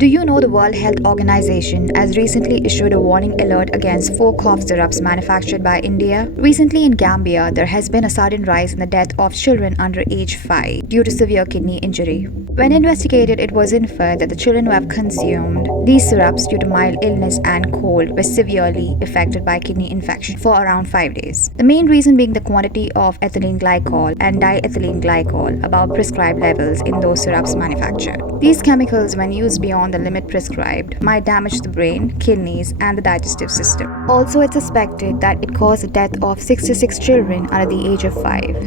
Do you know the World Health Organization has recently issued a warning alert against 4-cough syrups manufactured by India? Recently in Gambia, there has been a sudden rise in the death of children under age 5 due to severe kidney injury. When investigated, it was inferred that the children who have consumed these syrups due to mild illness and cold were severely affected by kidney infection for around 5 days. The main reason being the quantity of ethylene glycol and diethylene glycol above prescribed levels in those syrups manufactured. These chemicals, when used beyond the limit prescribed, might damage the brain, kidneys, and the digestive system. Also, it's suspected that it caused the death of 66 children under the age of 5.